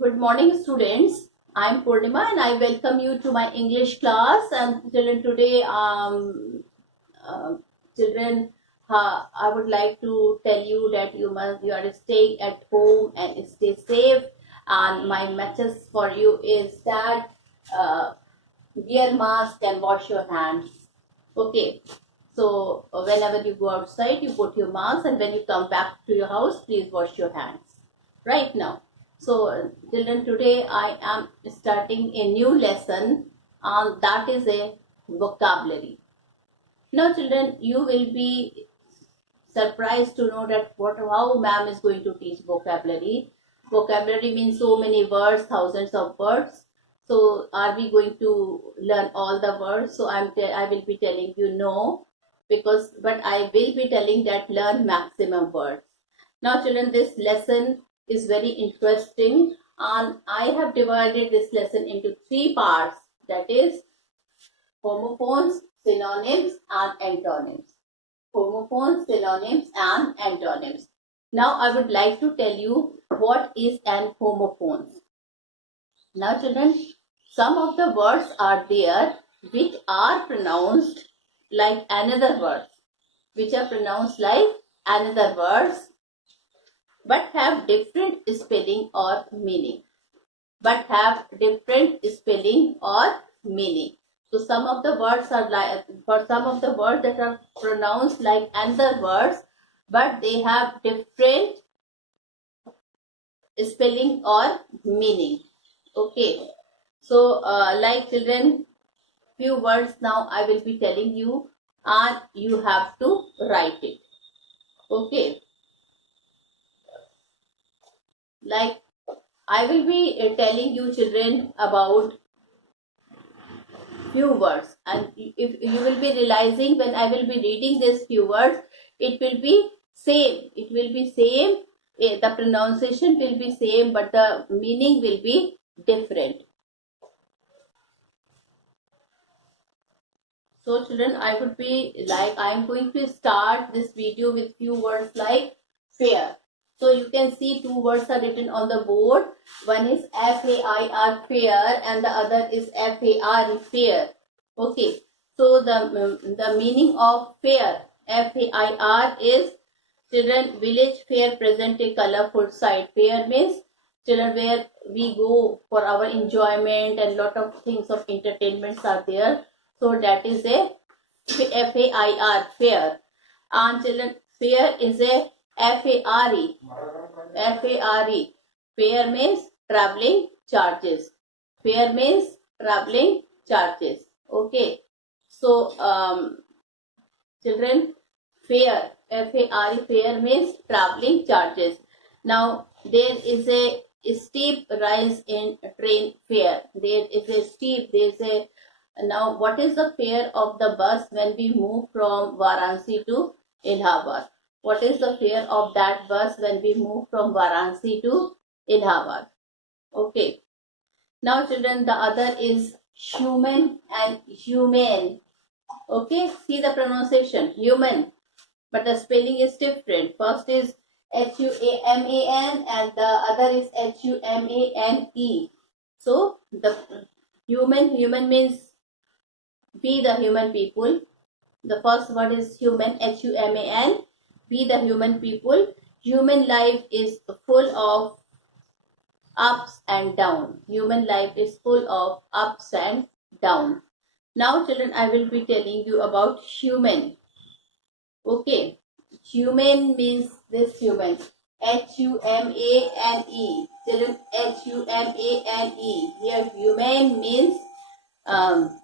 Good morning, students. I'm Purnima and I welcome you to my English class. And children, today, uh, children, I would like to tell you that you are staying at home and stay safe. And my message for you is that uh, wear mask and wash your hands. Okay. So whenever you go outside, you put your mask, and when you come back to your house, please wash your hands. Right now. So children, today I am starting a new lesson, and that is a vocabulary. Now, children, you will be surprised to know that how ma'am is going to teach vocabulary. Vocabulary means so many words, thousands of words. So are we going to learn all the words? So I will be telling you no, but I will be telling that learn maximum words. Now, children, this lesson is very interesting, and I have divided this lesson into three parts. That is homophones, synonyms, and antonyms. Homophones, synonyms, and antonyms. Now I would like to tell you what is an homophone. Now children, some of the words are there which are pronounced like another word, which are pronounced like another words, but have different spelling or meaning. But have different spelling or meaning. So some of the words are like, for some of the words that are pronounced like other words, but they have different spelling or meaning. Okay. So like children, few words now I will be telling you, and you have to write it. Okay. Like I will be telling you children about few words, and if you will be realizing when I will be reading these few words, it will be same. The pronunciation will be same, but the meaning will be different. So children, I would be like, I am going to start this video with few words like fair. So you can see two words are written on the board. One is fair, fair, and the other is far, fair. Okay. So the meaning of fair, fair, is children, village fair present a colorful sight. Fair means children where we go for our enjoyment, and lot of things of entertainments are there. So that is a fair, fair. And children, fair is a fare, fare. Fare means traveling charges. Fare means traveling charges. Okay. So children, fare, fare, fare means traveling charges. Now there is a steep rise in train fare. There is a steep. There is a Now, what is the fare of the bus when we move from Varanasi to Allahabad? What is the fare of that bus when we move from Varanasi to Allahabad? Okay. Now, children, the other is human and humane. Okay, see the pronunciation, human, but the spelling is different. First is Human and the other is Humane. So the human means be the human people. The first word is human, Human, be the human people. Human life is full of ups and down. Human life is full of ups and down. Now children, I will be telling you about human. Okay, human means this human. Humane. Children, Humane. Here, human means um,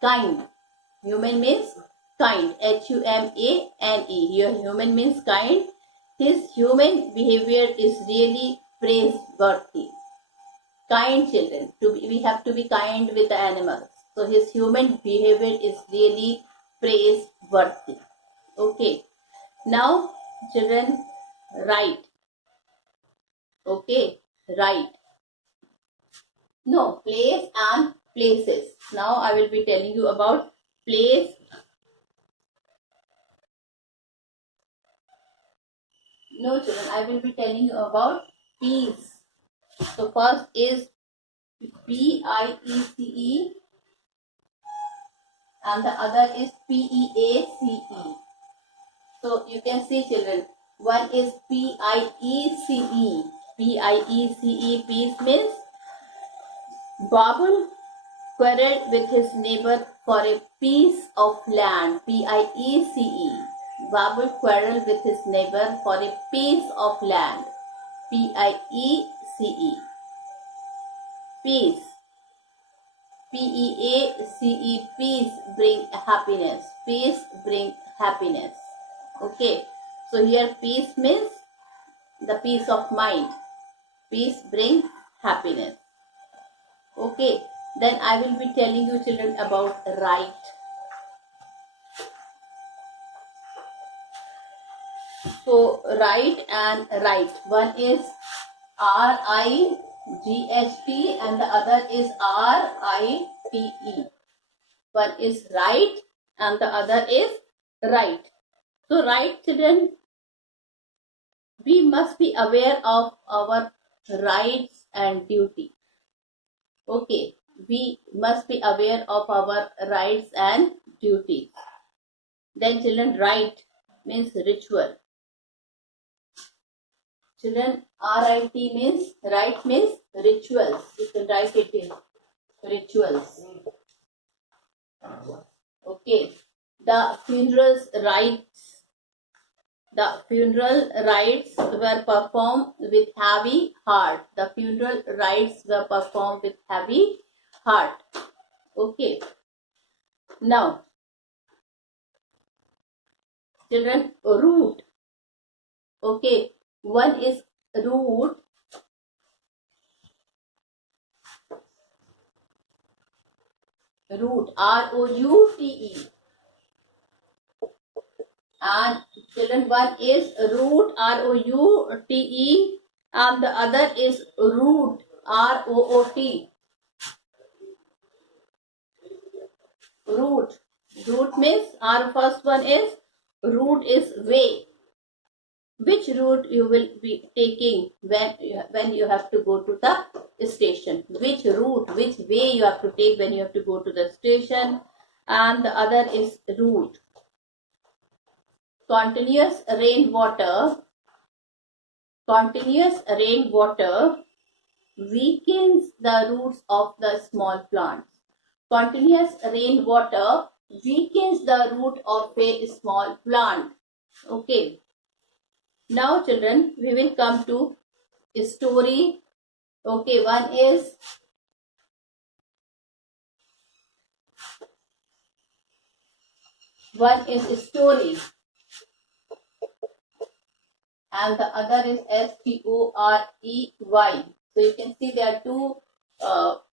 kind. Human means kind. Humane. Here, human means kind. His human behavior is really praiseworthy. Kind children. We have to be kind with the animals. So his human behavior is really praiseworthy. Okay. Now, children, write. Okay, write. No, place and places. Now, I will be telling you about place. No, children, I will be telling you about peace. So first is PIECE and the other is PEACE. So you can see children, one is PIECE. PIECE, peace means Babul quarreled with his neighbor for a piece of land. PIECE. Babul quarreled with his neighbor for a piece of land. PIECE. Peace. PEACE. Peace bring happiness. Peace bring happiness. Okay. So here peace means the peace of mind. Peace bring happiness. Okay. Then I will be telling you children about right. So right and right. One is RIGHT and the other is RITE. One is right and the other is right. So right children, we must be aware of our rights and duty. Okay, we must be aware of our rights and duties. Then children, right means ritual. Children, RIT means, right means rituals. You can write it in rituals. Okay. The funeral rites were performed with heavy heart. The funeral rites were performed with heavy heart. Okay. Now, children, root. Okay. One is root. Root. ROUTE. And children, one is root, ROUTE, and the other is root, ROOT. Root. Root means, our first one is, route is way. Which route you will be taking when you have to go to the station? Which route, which way you have to take when you have to go to the station? And the other is route. Continuous rainwater weakens the roots of the small plants. Continuous rainwater weakens the root of a small plant. Okay. Now children, we will come to a story. Okay, one is a story and the other is STOREY. So you can see there are two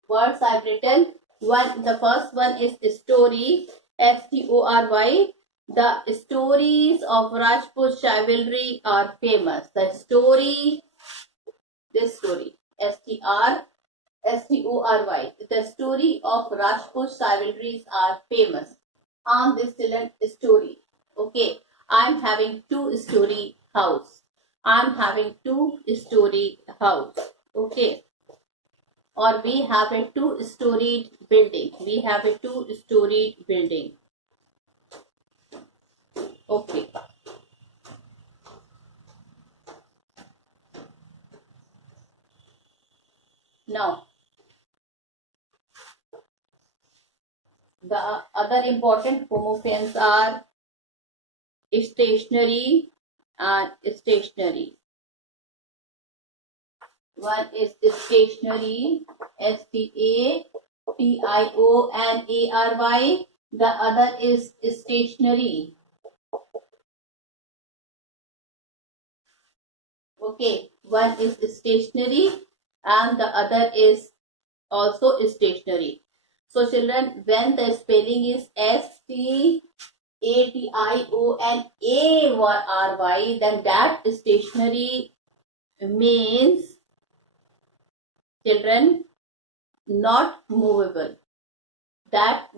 words I've written. The first one is story, STORY. The stories of Rajput chivalry are famous. This story, STORY. The story of Rajput chivalries are famous. On this story. Okay, I'm having two-story house. I'm having two-story house. Okay. Or we have a two-storied building. We have a two-storied building. Okay. Now, the other important homophones are stationary and stationary. One is stationary, STATIONARY. The other is stationary. Okay, one is stationary and the other is also stationary. So children, when the spelling is STATIONARY, then that stationary means, children, not movable. That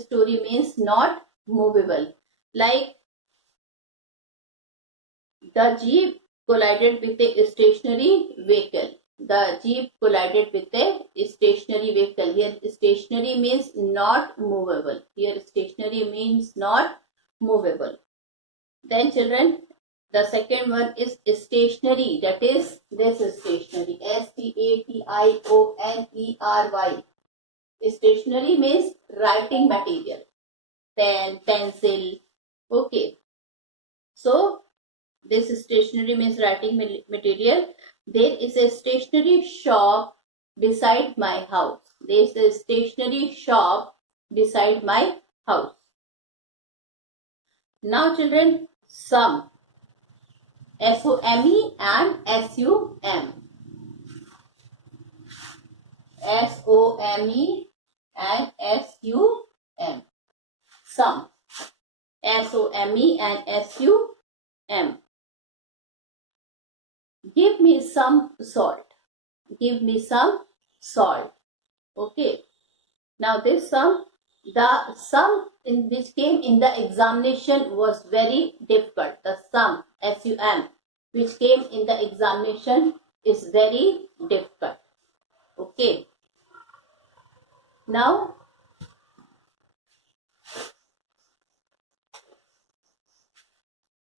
story means not movable. Like the jeep collided with a stationary vehicle. the jeep collided with a stationary vehicle. Here stationary means not movable. Here stationary means not movable. Then children, the second one is stationary. That is, this is stationary. Stationery. Stationary means writing material. Pen, pencil. Okay. So this stationery means writing material. There is a stationery shop beside my house. There is a stationery shop beside my house. Now children, some. SOME and SUM. SOME and SUM. Some. SOME and SUM. Give me some salt. Give me some salt. Okay. Now this sum, the sum in which came in the examination was very difficult. The sum, SUM, which came in the examination is very difficult. Okay. Now,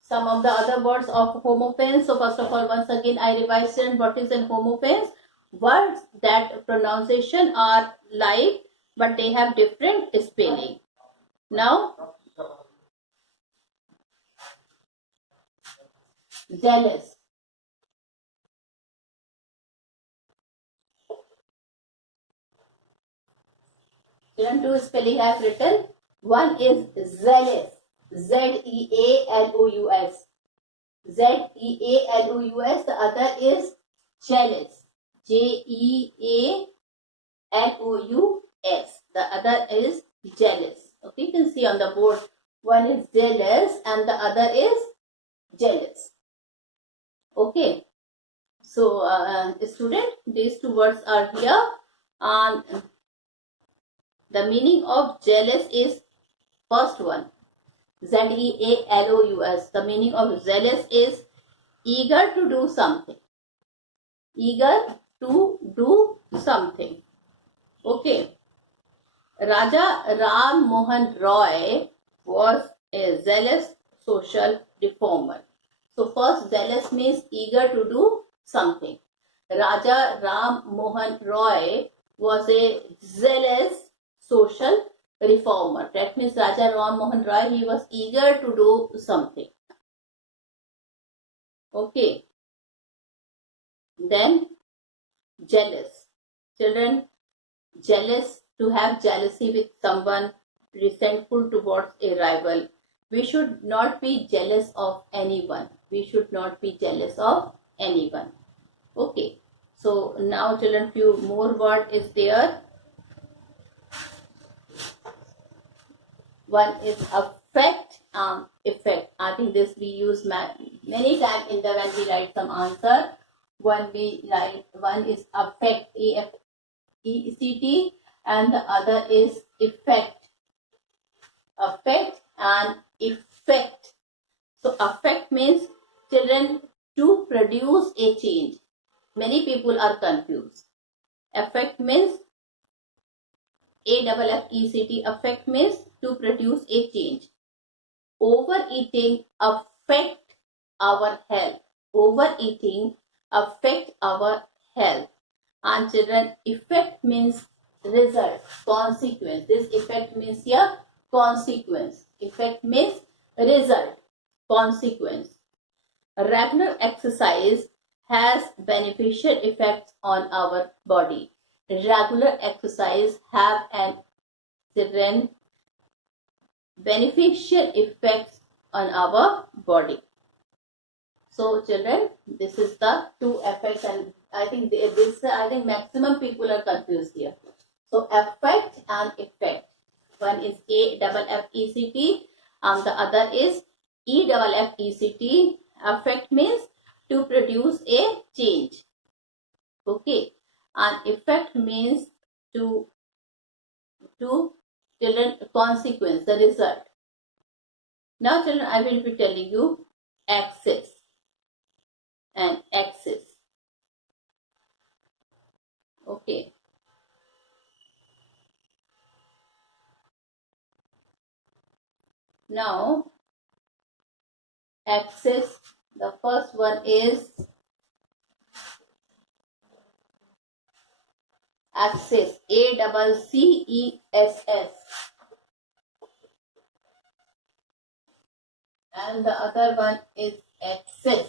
some of the other words of homophens. So first of all, once again, I revised what is an homophens. Words that pronunciation are like, but they have different spelling. Now, jealous. Children, two spelling I have written. One is zealous. Zealous. Zealous. The other is jealous. Jealous. The other is jealous. Okay, you can see on the board. One is jealous and the other is jealous. Okay. So, student, these two words are here. And the meaning of jealous is first one. Zealous. The meaning of zealous is eager to do something. Eager to do something. Okay. Raja Ram Mohan Roy was a zealous social reformer. So first, zealous means eager to do something. Raja Ram Mohan Roy was a zealous social reformer. That means Raja Ram Mohan Roy, he was eager to do something. Okay. Then jealous. Children, jealous, to have jealousy with someone, resentful towards a rival. We should not be jealous of anyone. We should not be jealous of anyone. Okay. So now children, few more word is there. One is affect and effect. I think this we use many times in the when we write some answer. One is affect, AFECT, and the other is effect. Affect and effect. So affect means, children, to produce a change. Many people are confused. Affect means AFFECT. Affect means to produce a change. Overeating affect our health. Overeating affect our health. And children, effect means result, consequence. This effect means here consequence. Effect means result, consequence. Regular exercise has beneficial effects on our body. Regular exercise have an children beneficial effects on our body. So children, this is the two effects, and I think maximum people are confused here. So affect and effect. One is AFFECT and the other is EFFECT. Affect means to produce a change. Okay. And effect means to children consequence, the result. Now children, I will be telling you axis and axis. Now, axis, the first one is axis, ACCESS, and the other one is axis,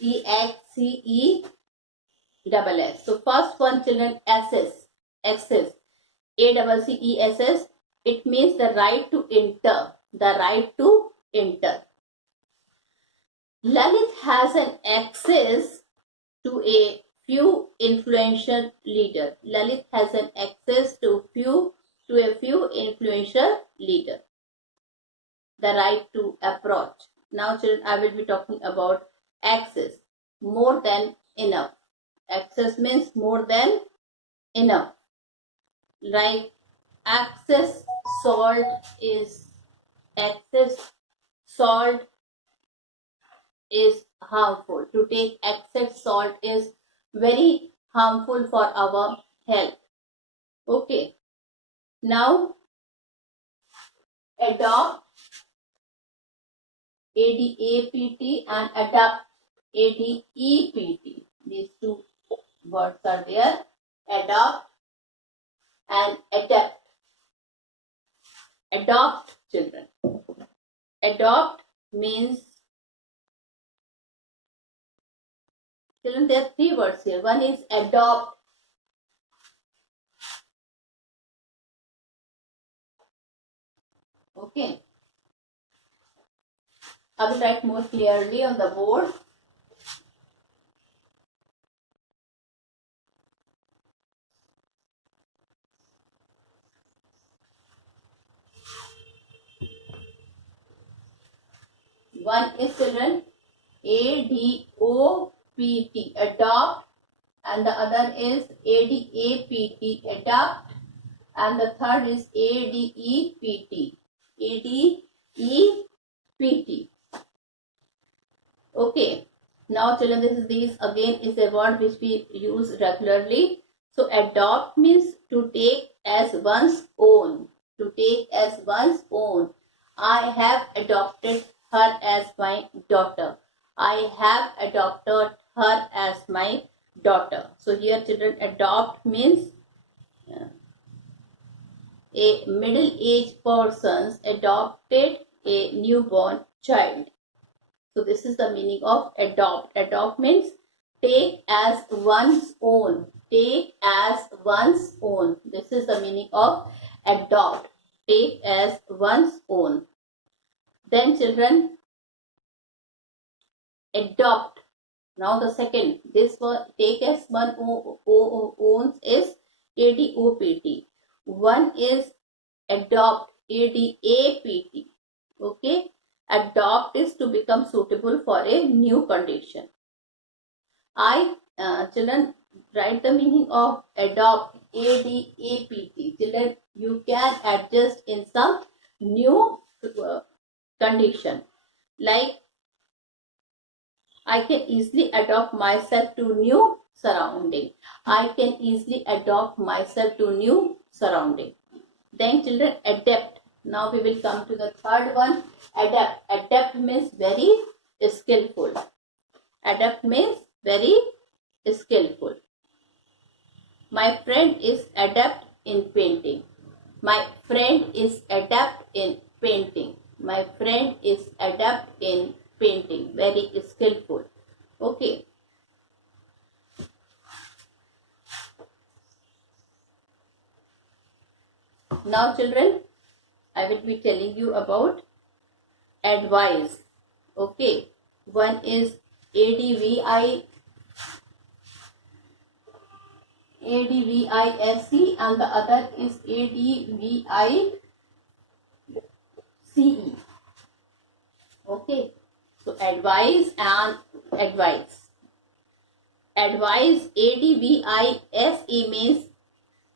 EXCESS. So first one, children, axis, ACCESS, it means the right to enter, the right to enter. Lalit has an access to a few influential leaders. Lalit has an access to a few influential leaders. The right to approach. Now, children, I will be talking about access. More than enough. Access means more than enough. Like excess salt is harmful. To take excess salt is very harmful for our health. Okay. Now, adopt, ADAPT, and adapt, ADEPT. These two words are there. Adopt and adapt. Adopt, children. Adopt means, children, there are three words here. One is adopt. Okay. I will write more clearly on the board. One is, children, ADOPT, adopt, and the other is ADAPT, adapt, and the third is ADEPT, ADEPT. Okay. Now, children, this again is a word which we use regularly. So, adopt means to take as one's own. To take as one's own. I have adopted her as my daughter. I have adopted her as my daughter. So, here, children, adopt means a middle-aged person adopted a newborn child. So this is the meaning of adopt. Adopt means take as one's own. Take as one's own. This is the meaning of adopt. Take as one's own. Then, children, adopt. Now the second, this one, take as one owns is ADOPT. One is adopt, ADAPT. Okay. Adopt is to become suitable for a new condition. Children, write the meaning of adopt, ADAPT. Children, you can adjust in some new condition. Like, I can easily adopt myself to new surrounding. I can easily adopt myself to new surrounding. Then, children, adapt. Now we will come to the third one. Adapt. Adapt means very skillful. Adapt means very skillful. My friend is adept in painting. My friend is adept in painting. My friend is adept in painting. Very skillful. Okay. Now, children, I will be telling you about advice. Okay. One is ADVISC, and the other is ADVICE. Okay. So advice and advice. Advice, ADVISE means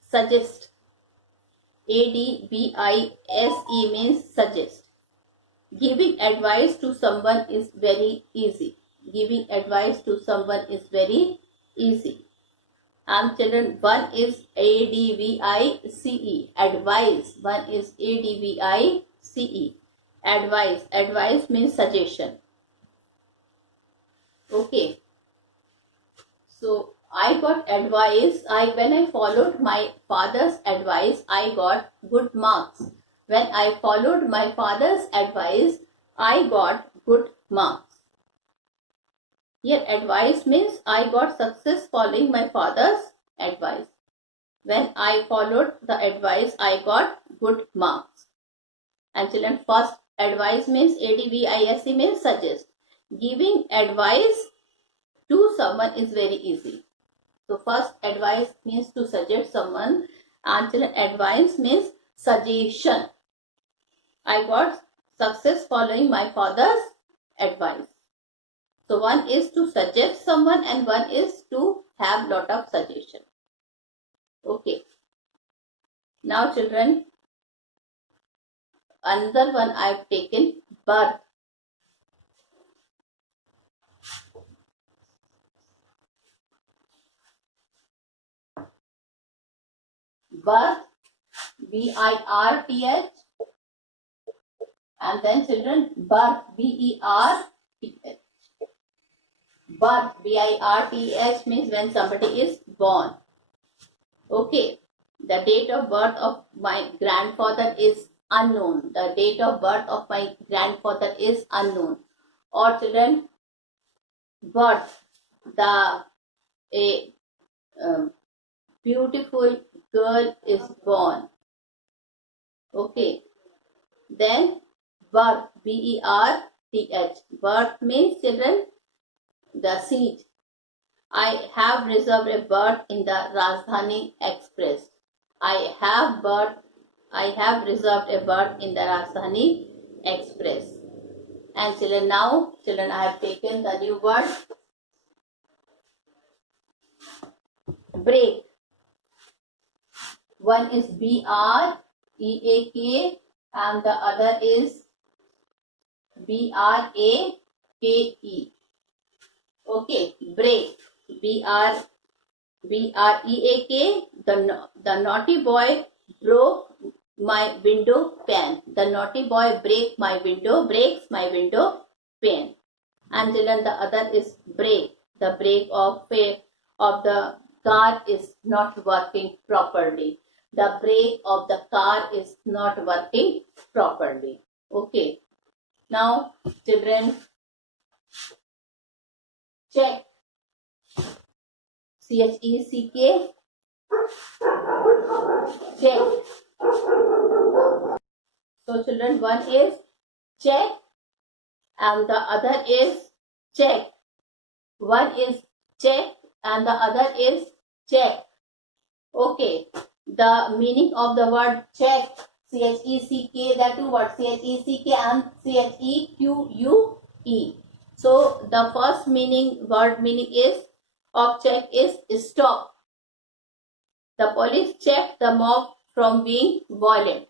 suggest. ADVISE means suggest. Giving advice to someone is very easy. Giving advice to someone is very easy. And, children, one is ADVICE, advice. One is ADVICE. Advice. Advice means suggestion. Okay. So I got advice. When I followed my father's advice, I got good marks. When I followed my father's advice, I got good marks. Here advice means I got success following my father's advice. When I followed the advice, I got good marks. And children, first advice means advice means suggest. Giving advice to someone is very easy. So first advice means to suggest someone, and children, advice means suggestion. I got success following my father's advice. So one is to suggest someone and one is to have lot of suggestion. Okay. Now children, another one I've taken, birth. Birth, birth, and then children, birth, berth. Birth, birth means when somebody is born. Okay. The date of birth of my grandfather is unknown. The date of birth of my grandfather is unknown. Or children, birth, the a beautiful girl is born. Okay. Then birth, berth. Birth means children, the seat. I have reserved a berth in the Rajdhani Express. I have reserved a berth in the Rajdhani Express. And children, now children, I have taken the new word, break. One is break and the other is brake. Okay, break. Break. The naughty boy broke my window pane. The naughty boy breaks my window pane. And children, the other is brake. The brake of the car is not working properly. The brake of the car is not working properly. Okay. Now, children, check. CHECK. Check. So children, one is check and the other is check. One is check and the other is check. Okay. The meaning of the word check, CHECK, the two words CHECK and CHEQUE. So the first word meaning is of check is stop. The police checked the mob from being violent.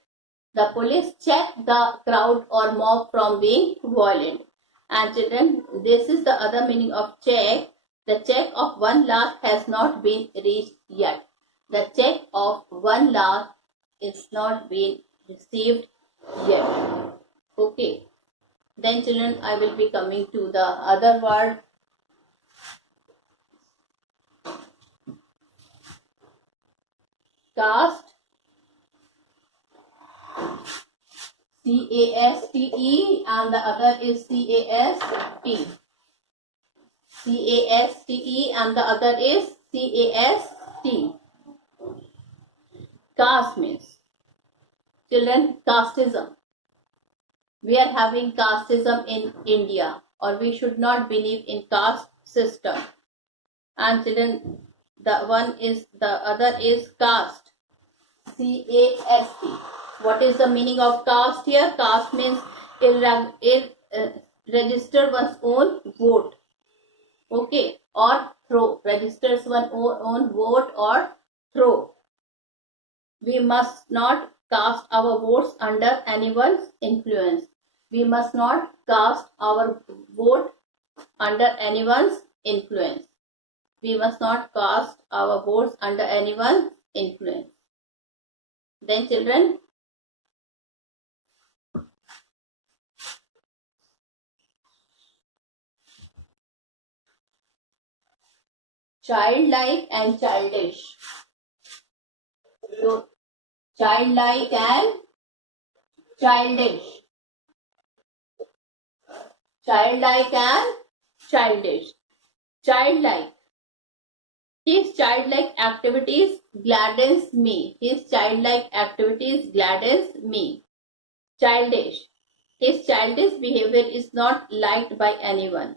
The police checked the crowd or mob from being violent. And children, this is the other meaning of check. The check of 1 lakh has not been reached yet. The check of 1 lakh is not been received yet. Okay. Then children, I will be coming to the other word. Caste. CASTE and the other is CAST. CASTE and the other is CAST. Caste means, children, casteism. We are having casteism in India, or we should not believe in caste system. And children, the other is caste. CAST. What is the meaning of caste here? Caste means register one's own vote. Okay, or throw. Registers one's own vote or throw. We must not cast our votes under anyone's influence. We must not cast our vote under anyone's influence. We must not cast our votes under anyone's influence. Then children, childlike and childish. So, childlike and childish. Childlike and childish. Childlike. His childlike activities gladdens me. His childlike activities gladdens me. Childish. His childish behavior is not liked by anyone.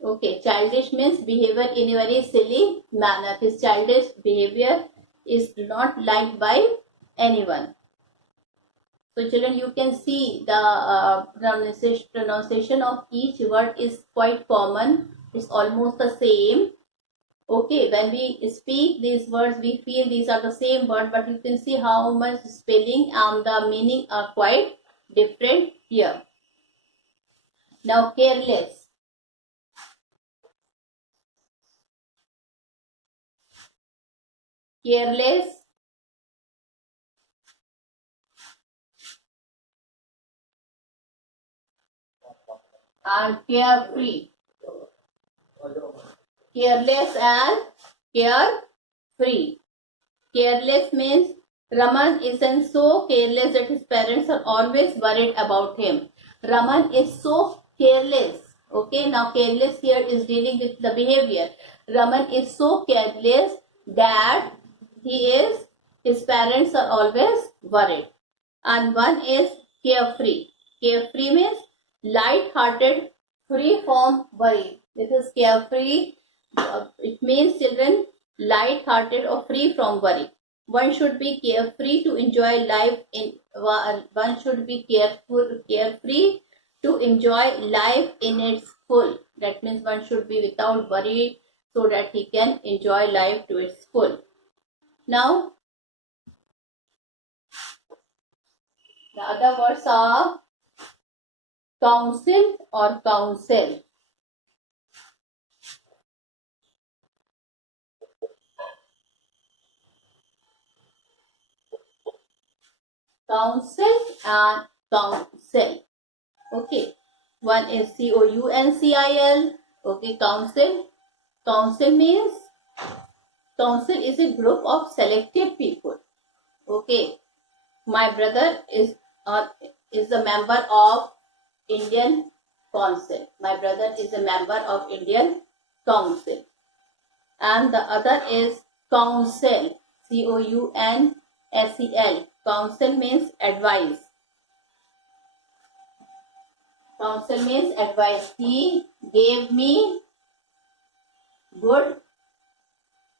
Okay, childish means behavior in a very silly manner. His childish behavior is not liked by anyone. So children, you can see the pronunciation of each word is quite common. It's almost the same. Okay, when we speak these words, we feel these are the same word, but you can see how much spelling and the meaning are quite different here. Now, careless. Careless. And carefree. Careless and carefree. Careless means Raman isn't so careless that his parents are always worried about him. Raman is so careless. Okay, now careless here is dealing with the behavior. Raman is so careless that his parents are always worried. And one is carefree. Carefree means light-hearted, free from worry. This is carefree. It means children light-hearted or free from worry. One should be carefree to enjoy life one should be carefree to enjoy life in its full. That means one should be without worry so that he can enjoy life to its full. Now, the other words are counsel or counsel. Counsel and counsel. Okay. One is council. Okay, counsel. Counsel means counsel is a group of selected people. Okay. My brother is a member of Indian Council. My brother is a member of Indian Council. And the other is counsel. counsel. Counsel means advice. Counsel means advice. He gave me good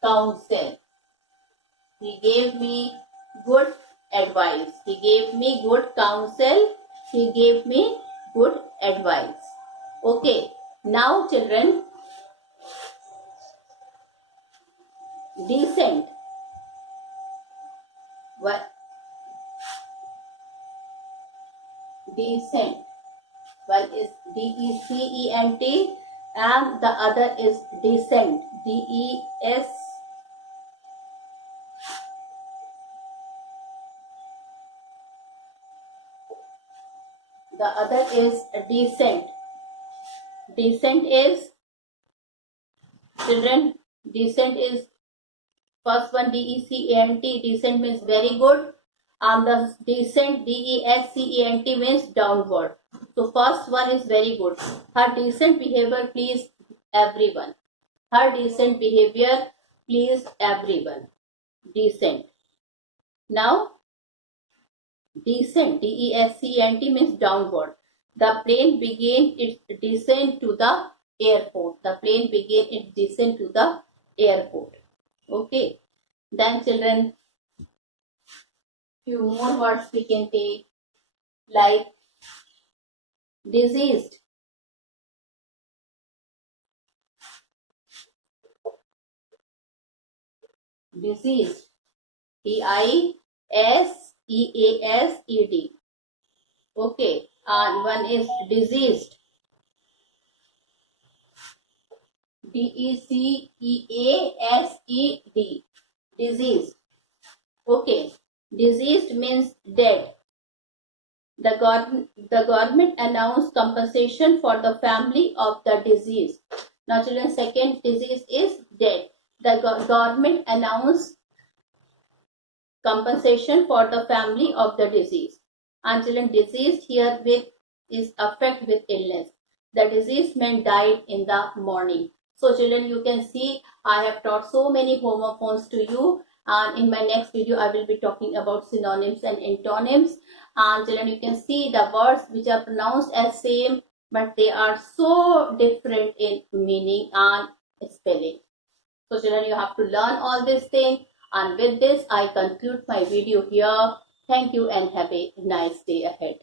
counsel. He gave me good advice. He gave me good counsel. He gave me good advice. Okay. Now children, decent. What? Decent. One is decent and the other is decent. Des. The other is decent. Decent is, children, decent is first one decent. Decent means very good. And the decent decent means downward. So first one is very good. Her decent behavior pleased everyone. Her decent behavior pleased everyone. Decent. Now, descent descent means downward. The plane began its descent to the airport. The plane began its descent to the airport. Okay. Then children, few more words we can take like diseased. Diseased. Diseased. Okay. And one is diseased. Deceased. Diseased. Okay. Diseased means dead. The government announced compensation for the family of the deceased. Now children, second disease is death. The government announced compensation for the family of the deceased. And children, deceased here with is affected with illness. The deceased man died in the morning. So children, you can see I have taught so many homophones to you, and in my next video I will be talking about synonyms and antonyms. And children, you can see the words which are pronounced as same, but they are so different in meaning and spelling. So children, you have to learn all these things. And with this, I conclude my video here. Thank you and have a nice day ahead.